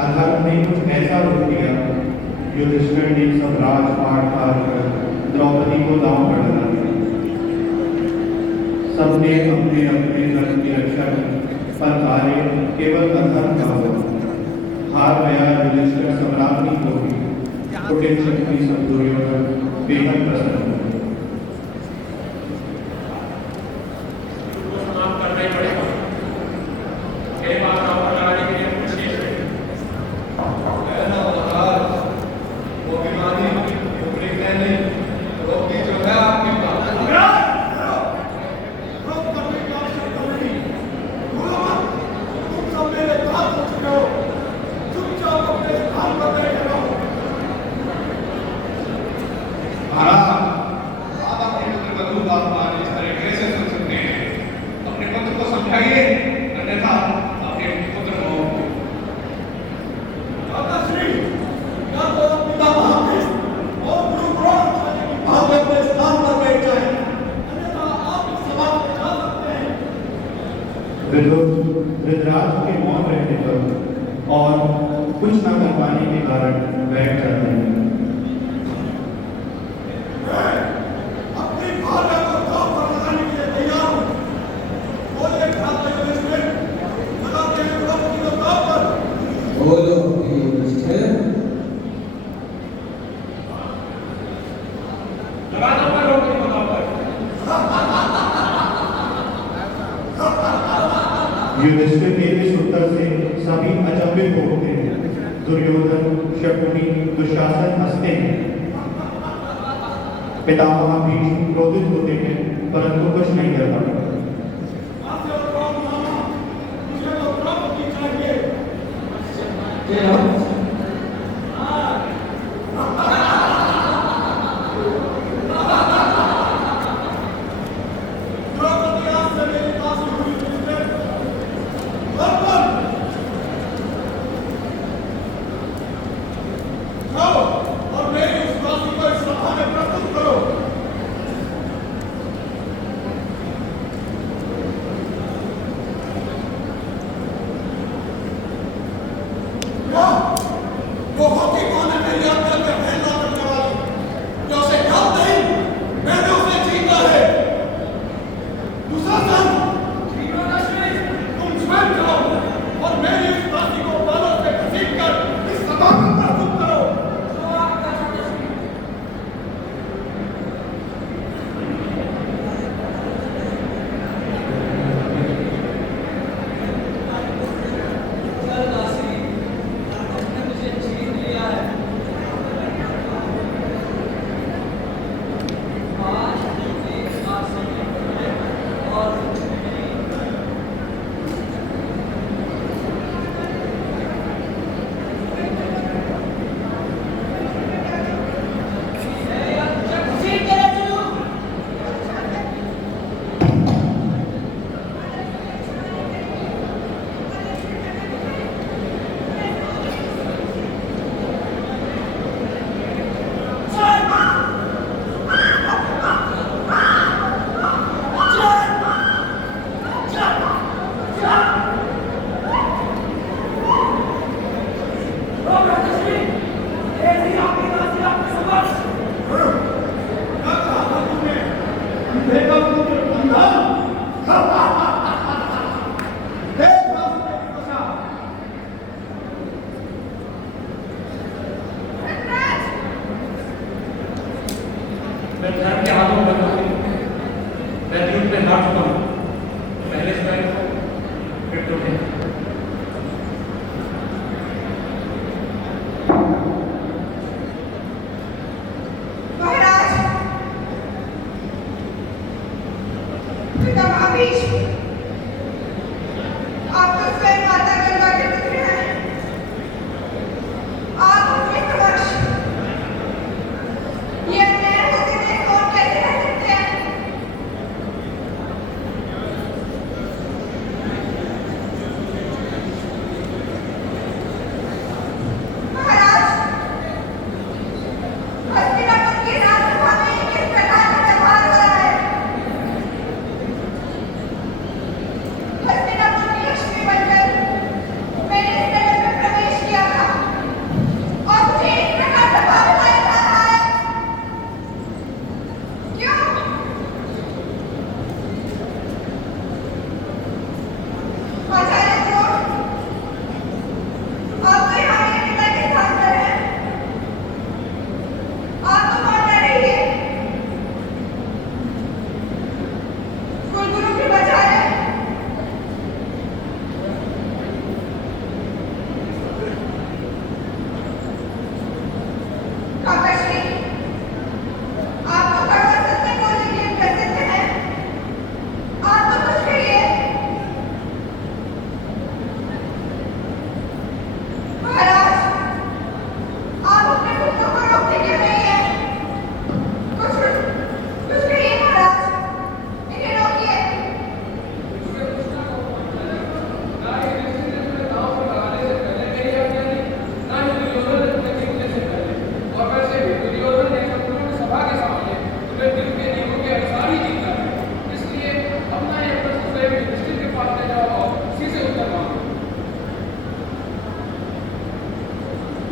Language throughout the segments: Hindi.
अधर्म ने कुछ ऐसा रूप लिया, युधिष्ठिर ने सब राजपाट हार कर द्रौपदी को दांव पर लगा दिया। सबने अपने अपने धर्म की रक्षा की, पर कार्य केवल अधर्म का हुआ। हार गया युधिष्ठिर सम्राज्ञी को भी, कुटिल शक्ति सब दुर्योधन बेहद प्रसन्न हुए। धृतराज के मौन रहने पर और कुछ न कर पाने के कारण बैठ जाते हैं। युधिष्ठिर के इस उत्तर से सभी अचंभित हो उठते हैं। दुर्योधन, शकुनी, दुशासन हंसते हैं। पितामह भीष्म क्रोधित होते हैं, परंतु कुछ नहीं कर पाते। Yeah.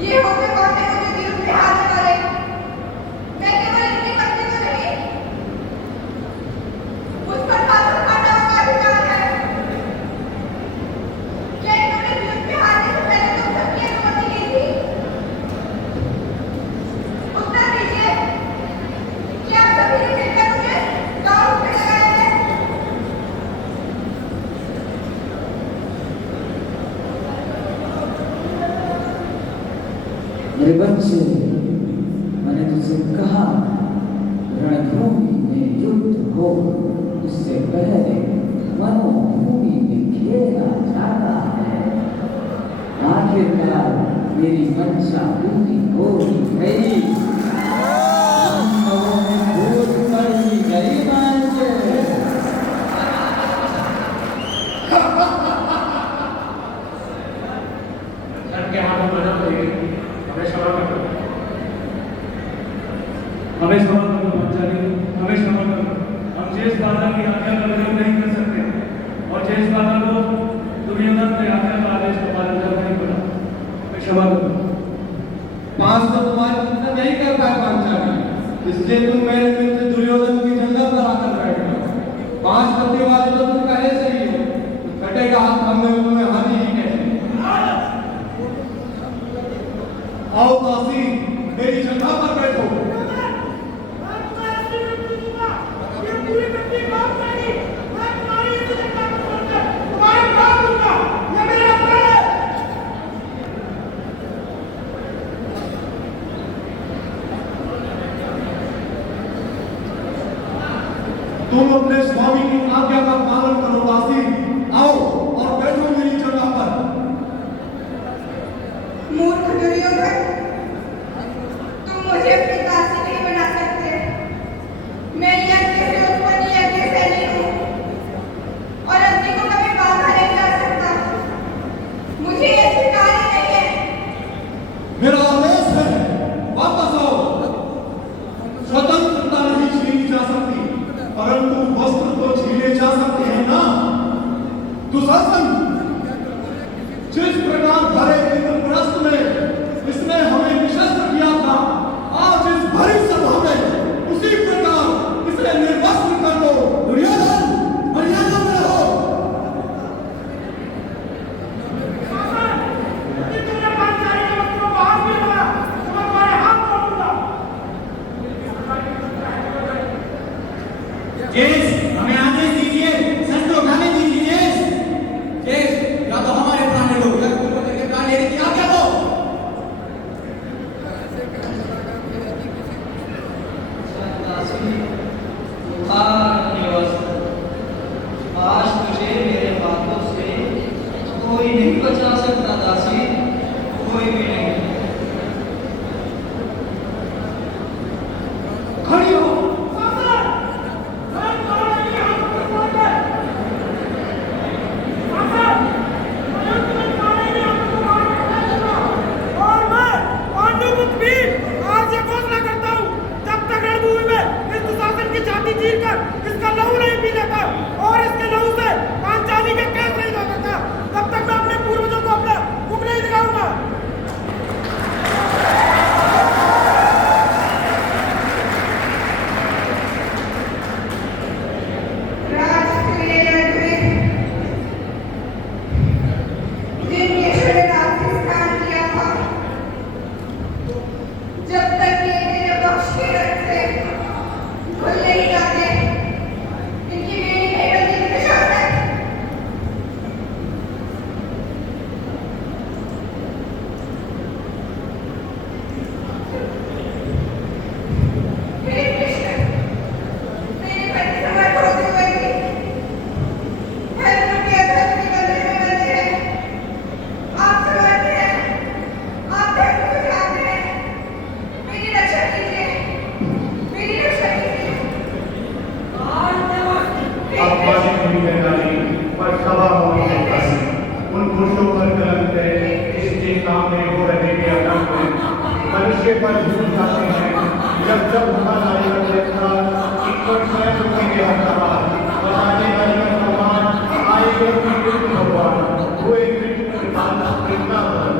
ये होते कौन है मुझे विरुद्ध बिहार में करे। मैं केवल इनकी पत्नी तो नहीं, मुझ पर कानून काटने का अधिकार है। क्या इन्होंने विरुद्ध बिहार से पहले तुम सबकी अनुमति ली थी? उत्तर दीजिए, क्या आप सभी ने मिलकर मुझे दांव पे लगाया है? मेरे बच्चे, मैंने तुझसे कहा रणभूमि में युद्ध हो उससे पहले मनोभूमि में खेला जाता है। आखिरकार मेरी मंशा पूरी हो गई। हम लोगों में भूत पड़ी गई मांझे। के हाथों में ना हमें क्षमा करो पंचाली, हमें क्षमा करो। हम शेष बाधा की आज्ञा का विरोध नहीं कर सकते और शेष बाधा को दुर्योधन ने आज्ञा का आदेश का पालन करना नहीं पड़ा। हमें क्षमा करो। पांच तो तुम्हारी चिंता नहीं कर पाए पांचाली, इसलिए तुम मेरे मित्र दुर्योधन की जंगल पर आकर बैठ गए। पांच पत्ती वाले तो तुम पहले से ही हो, तो कटेगा हाथ हमें तुम्हें हानि ही कैसे। आओ तासी, मेरी जगह पर बैठो। तुम अपने स्वामी की आज्ञा का पालन करो दासी। आओ और बैठो मेरी जगह पर। मूर्ख दुर्योधन, तुम मुझे अपनी दासी नहीं बना सकते। मैं यज्ञ से उत्पन्न यज्ञ शैली हूँ और अग्नि को कभी बाधा नहीं कर सकता। मुझे ये स्वीकार ही नहीं है। मेरा आदेश है, वापस आओ। स्वतंत्रता नहीं छीनी जा सकती, परंतु वस्त्र तो छीने जा सकते हैं ना। दुशासन, जिस प्रकार भरे इंद्रप्रस्थ में इसने हमें निशस्त्र किया था, आज इस भरी सभा में उसी प्रकार इसे निर्वस्त्र कर दो। दुर्योधन, मर्यादा में रहो। हमें आदेश दीजिए, शस्त्र उठाने दीजिए। या तो हमारे प्राण ले लो या कुरुवंश के प्राण लेने की आज्ञा दो। आज तुझे मेरे बातों से कोई नहीं बचा सकता दासी, कोई भी नहीं। खड़ी हो। इसका लहू नहीं पी लेता और इसके लहू से पांचाली के केस नहीं धो सकता, तब तक मैं अपने पूर्वजों को अपना मुख नहीं दिखाऊंगा। राष्ट्रीय रण में जिनके शरीर रात्रि स्नान किया था, जब तक ये मेरे बख्श के रथ से खुल नहीं जाते, इनकी मेरी भेड़ों की निशान है। हे कृष्ण, मेरी पत्नी समर्थ होती हुई थी। धर्म के अधर्म के बंधन में बंधे हैं। आप समर्थ हैं, आप धर्म को जानते हैं। मेरी रक्षा कीजिए, मेरी रक्षा कीजिए। अब बाजी हुई है नारी, पर सभा होनी है काशी। उन पुरुषों पर कलंक है, इसके सामने हो रहे के आतंक हैं। मनुष्य पर झूठ खाते हैं, जब जब हमारा आयु देखा, ईश्वर स्वयं उनके हकदार, बताने वाले का प्रमाण, आएगे कि कृष्ण भगवान, हुए कृष्ण कृपाल कृष्णा पर।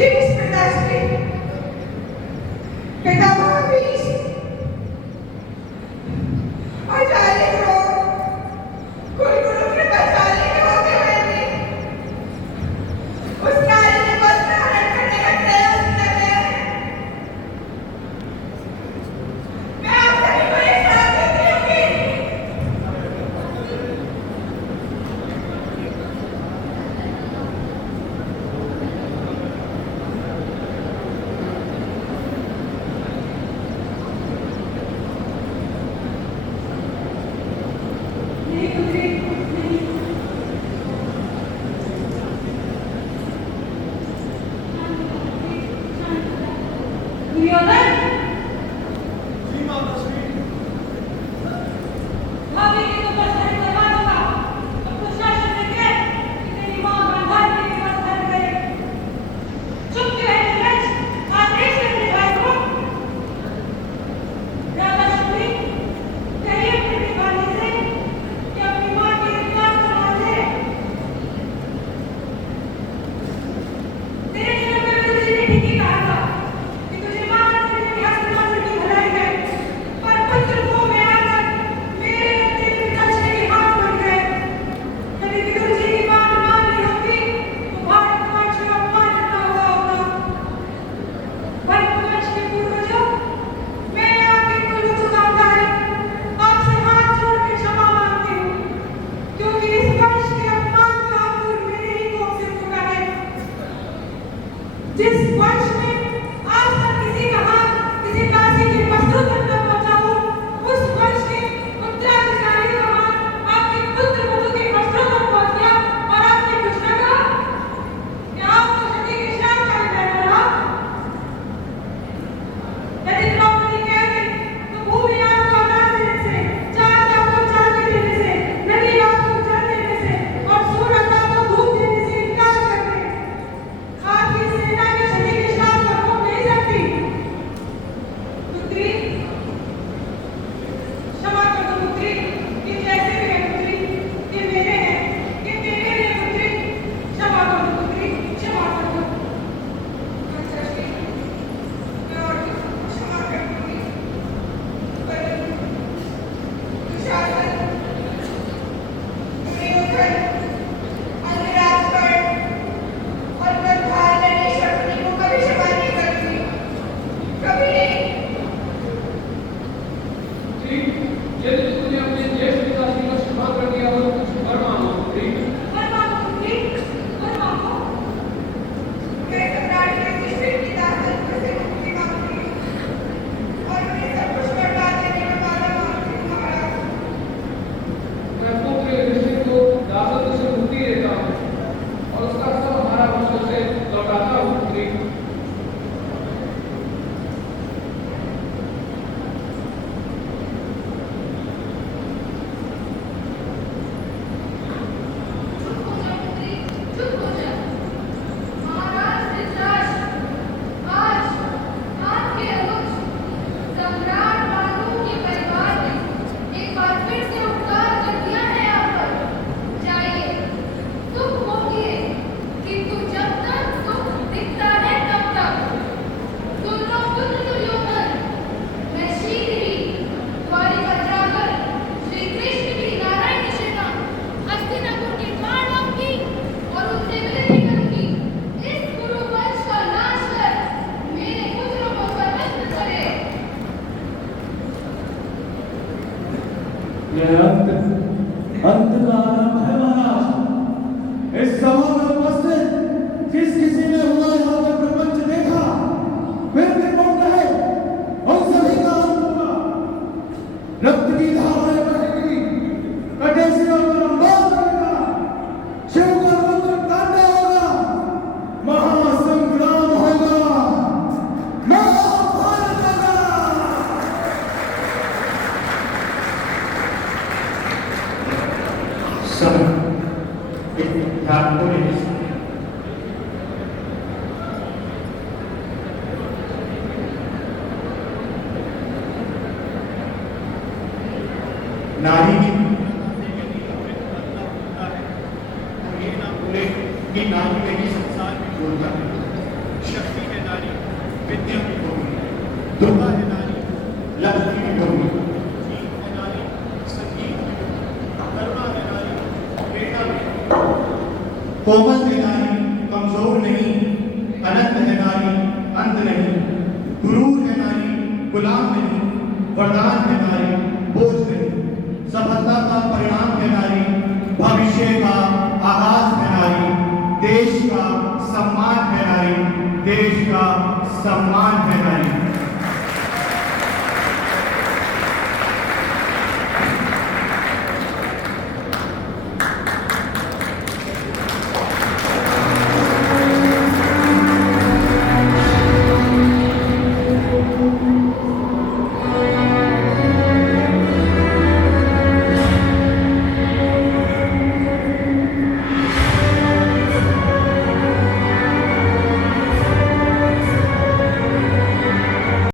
जिस पिताश्री पितामह भीष आचार्य द्रोण कुलगुरु कृपाचार्य के होते हुए भी उस नारी के पद धारण करने का प्रयास कर रहे हैं। मैं आप सभी को ये श्राप देती हूँ कि जी माताश्री। जिस वंश में आज तक किसी का हाथ किसी दासी के वस्त्रों तक न पहुंचा हो, उस वंश के उत्तराधिकारी का हाथ आपके पुत्र वधू के वस्त्रों तक पहुंच गया और आपने कुछ न कहा। क्या आप तो सती के श्राप का विवरण रहा? यदि द्रौपदी कहती तो भूमि आपको आकाश देने से, चांद आपको चांदी देने से, नदी आपको जल देने से और सूरज आपको धूप देने से इनकार करते। आपकी सेना के सभी के श्राप को रोक नहीं सकती। पुत्री, क्षमा कर दो पुत्री, ये जैसे भी है पुत्री, ये मेरे हैं, ये तेरे हैं पुत्री, क्षमा कर दो पुत्री, क्षमा कर दो। माताश्री, मैं और क्षमा कर दूंगी, पर दुशासन, दुर्योधन, अंधराजगढ़ और गंधार ने शकुनी को कभी क्षमा नहीं करती, कभी नहीं। यदि तुमने अपने ज्येष्ठ पिताश्री का क्षमा कर दिया हो तो कुछ वर मांगो पुत्री। वर मांगो पुत्री, वर मांगो। मैं सम्राट के विश्व की दासत्व से मुक्ति मांगती हूँ और उन्हें सब कुछ लौटा देने का वादा मांगती हूँ महाराज। मैं पुत्र युधिष्ठिर को दासत्व से मुक्ति देता हूँ और उसका सब हमारा वंश से लौटाता हूँ पुत्री। चुप हो जा पुत्री, चुप हो जा। महाराज धृतराष्ट्र, आज आपके अनुज सम्राट भानु के परिवार ने एक बार फिर से उपकार कर दिया है आप पर। जाइए, सुख भोगिए, किंतु जब तक सुख दिखता है तब तक। सुन लो पुत्र दुर्योधन, मैं शीघ्र ही द्वारिका जाकर श्री कृष्ण की नारायण की सेना हस्तिनापुर के पार लाऊंगी और उनसे विनती करूंगी, इस कुरु वंश का नाश कर मेरे पुत्रों को स्वतंत्र करे। यह अंत का आरंभ है महाराज। इस सभा में उपस्थित जिस किसी ने हुआ यहाँ पर प्रपंच देखा फिर भी कौन रहे, उन सभी का अंत होगा। रक्त की धाराएं बहेगी, कटे सिरों पर अंबार बनेगा, शिव का रुद्र तांडव होगा, महासंग्राम होगा, महाभारत होगा। सब एक ध्यान को लेने से नारी की ये ना भूले कि नारी में ही संसार में जोड़ता है। विद्या की भूमि, दुर्गा है नारी, लक्ष्मी की भूमि, जीत है नारी, संगीत की भूमि, करुणा है नारी, प्रेरणा की भूमि। कोमल है नारी, कमजोर नहीं, अनंत है नारी, अंत नहीं, गुरूर है नारी, गुलाम नहीं, वरदान है नारी, बोझ नहीं, सफलता का परिणाम है नारी, भविष्य का आगाज है नारी, देश का सम्मान है नारी, देश का सम्मान है नारी।